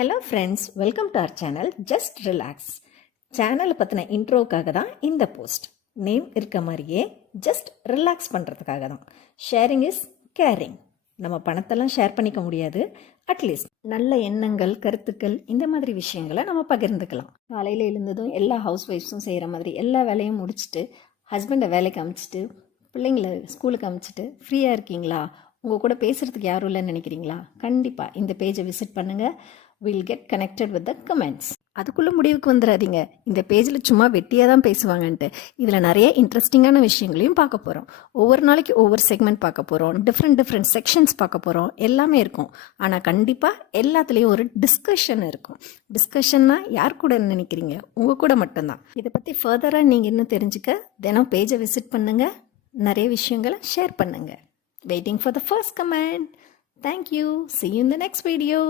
Hello friends, welcome to our channel just relax. சேனலை பற்றின இன்ட்ரோக்காக தான் இந்த போஸ்ட். நேம் இருக்க மாதிரியே ஜஸ்ட் ரிலாக்ஸ் பண்ணுறதுக்காக தான். Sharing is caring. நம்ம பணத்தெல்லாம் ஷேர் பண்ணிக்க முடியாது, அட்லீஸ்ட் நல்ல எண்ணங்கள், கருத்துக்கள், இந்த மாதிரி விஷயங்களை நம்ம பகிர்ந்துக்கலாம். காலையில் எழுந்ததும் எல்லா ஹவுஸ் ஒய்ஃப்ஸும் செய்கிற மாதிரி எல்லா வேலையும் முடிச்சுட்டு, ஹஸ்பண்டை வேலைக்கு அனுப்பிச்சிட்டு, பிள்ளைங்களை ஸ்கூலுக்கு அனுப்பிச்சிட்டு ஃப்ரீயாக இருக்கீங்களா? உங்கள் கூட பேசுகிறதுக்கு யாரும் இல்லைன்னு நினைக்கிறீங்களா? கண்டிப்பாக இந்த பேஜை விசிட் பண்ணுங்கள். Will get connected with the comments. அதுக்குள்ளே முடிவுக்கு வந்துடாதீங்க, இந்த பேஜில் சும்மா வெட்டியாக தான் பேசுவாங்கன்ட்டு. இதில் நிறைய இன்ட்ரெஸ்டிங்கான விஷயங்களையும் பார்க்க போகிறோம். ஒவ்வொரு நாளைக்கு ஒவ்வொரு செக்மெண்ட் பார்க்க போகிறோம், டிஃப்ரெண்ட் செக்ஷன்ஸ் பார்க்க போகிறோம். எல்லாமே இருக்கும். ஆனால் கண்டிப்பாக எல்லாத்துலேயும் ஒரு டிஸ்கஷன் இருக்கும். டிஸ்கஷன்னா யார் கூட நினைக்கிறீங்க? உங்கள் கூட மட்டும்தான். இதை பற்றி ஃபர்தராக நீங்கள் இன்னும் தெரிஞ்சுக்க தினம் பேஜை விசிட் பண்ணுங்கள். நிறைய விஷயங்களை ஷேர் பண்ணுங்கள். Waiting for the first comment. Thank you. See you in the next video.